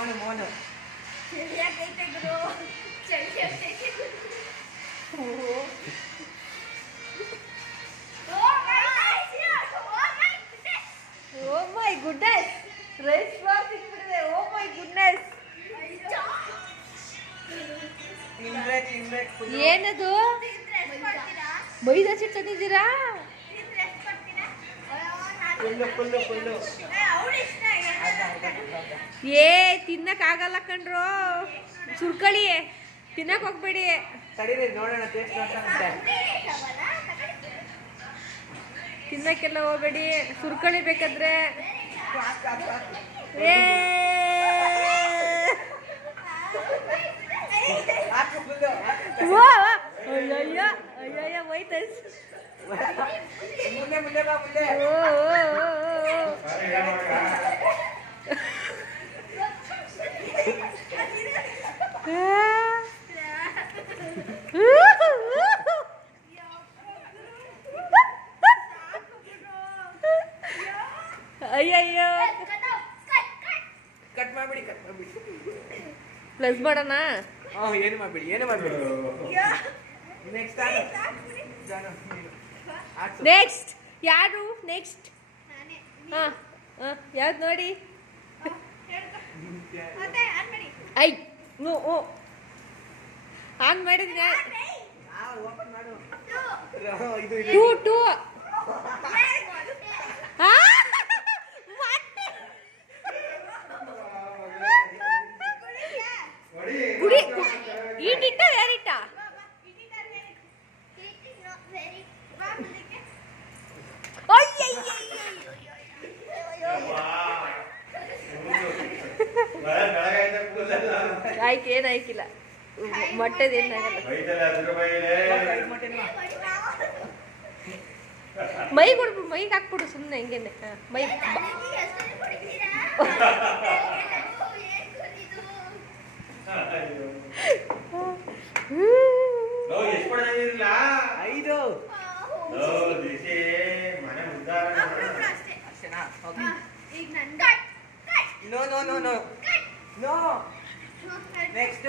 Monu Monu oh my goodness rice flour ಸಿಕ್ಬಿಟ್ಟಿದೆ. Oh my goodness ಏನದು maida chit ತಂದಿದ್ದೀರಾ? ಏ ತಿನ್ನಕ್ ಆಗಲ್ಲ ಕಣ್ರು, ಸುರ್ಕಳಿ ತಿನ್ನಕ್ ಹೋಗ್ಬೇಡಿ. ನೋಡೋಣ ತಿನ್ನಕ್ಕೆಲ್ಲ ಹೋಗ್ಬೇಡಿ, ಸುರ್ಕಳಿ ಬೇಕಾದ್ರೆ. ಏ ಅಯ್ಯಯ್ಯ ಅಯ್ಯಯ್ಯ ಹೋಯ್ತೈಸ್. ಅಯ್ಯಯ್ಯೋ ಕಟ್ ಮಾಡ್ಬಿಡಿ ಪ್ಲಸ್ ಮಾಡೋಣ. ಏನು ಮಾಡ್ಬೇಡಿ ನೆಕ್ಸ್ಟ್ ಯಾರು? ನೆಕ್ಸ್ಟ್ ಹಾಂ ಹಾಂ ಯಾವ್ದು ನೋಡಿ? ಐ ನೋ ಆನ್ ಮಾಡಿದ್ರೆ ಟೂ ಟೂ ಕುಡಿ ಈಟಿಟ್ಟ ಯಾರಿಟ್ಟ? ಆಯ್ತು ಏನಾಯ್ಕಿಲ್ಲ, ಮೊಟ್ಟೆದು ಏನಾಗಲ್ಲ. ಮೈ ಕೊಡ್ಬಿಡು, ಮೈಗೆ ಹಾಕ್ಬಿಡು ಸುಮ್ಮನೆ ಹಿಂಗೇನೆ. ಮೈ ನೆಕ್ಸ್ಟ್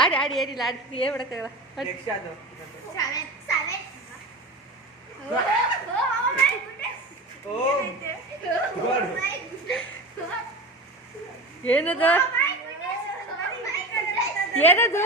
ಆಡಿ ಆಡಿ ಏನಿಲ್ಲ, ಆಡಿ ಏನ್ ಮಾಡಕ್ಕಾಗಲ್ಲ. ಏನದು ಏನದು?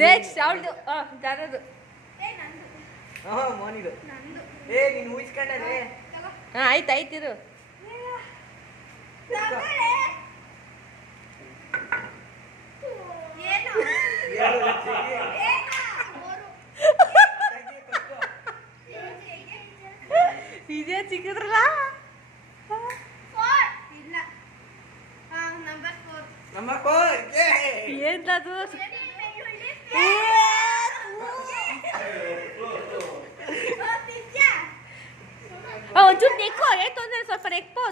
ನೆಕ್ಸ್ಟ್ ಅವಳದು ದಾರದು. ಮೋನಿದು. ಏ ನೀನು ಊಹಿಸ್ಕೊಂಡೇ. ಹಾಂ ಆಯ್ತು ಆಯ್ತಿರು. ಇದೇ ಸಿಕ್ಕಿದ್ರಲ್ಲ. ಏನದು? ಒಂಚೂರು ನೆಕ್ಕು, ಏನ್ ತೊಂದರೆ, ಸ್ವಲ್ಪ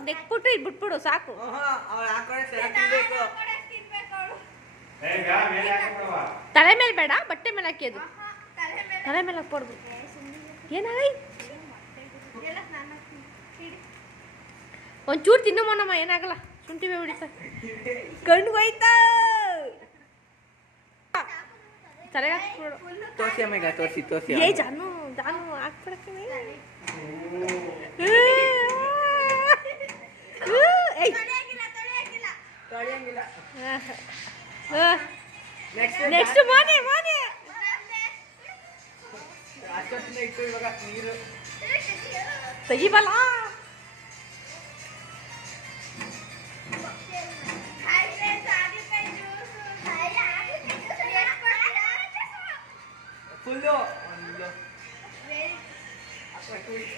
ನೆಕ್ಬಿಟ್ಟು ಇದು ಬಿಟ್ಬಿಡು ಸಾಕು. ತಲೆ ಮೇಲೆ ಬೇಡ, ಬಟ್ಟೆ ಮೇಲೆ ಹಾಕಿದ್ದು. ತಲೆ ಮೇಲೆ ಹಾಕ್ಬಾರ್ದು. ಏನಾಗೈ ಒಂಚೂರು ತಿನ್ನು ಮೋನಮ್ಮ, ಏನಾಗಲ್ಲ. ಶುಂಠಿ ಬೇ ಹೊಡಿತ ಕಣ್ಣು ಹೋಯ್ತಾ. ತಲೆ ಹಾಕ್ಬಿಡು. ತೋರಿಸಿ ಏ ಜಾನು ಹಾಕ್ಬಿಡಕ್ಕೆ. ನೆಕ್ಸ್ಟ್ ಮೋನೆ ಮೋನೆ ತೆಗಿಬಲ್ಲ.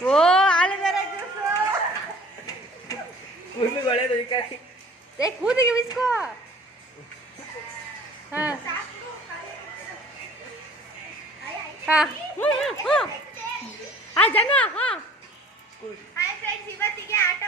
ಓ ಆಲೂಗಡ್ಡೆ ಜ್ಯೂಸು. ಕೂದಲು ಒಳ್ಳೇದು ಈ ಕಡೆ. ಏ ಕೂದಿಗೆ ಬಿಸ್ಕೋ. ಹಾ ಹಾ ಹಾ ಜನ ಹಾ ಹಾಯ್ ಫ್ರೆಂಡ್ಸ್, ಇವತ್ತಿಗೆ ಆಟ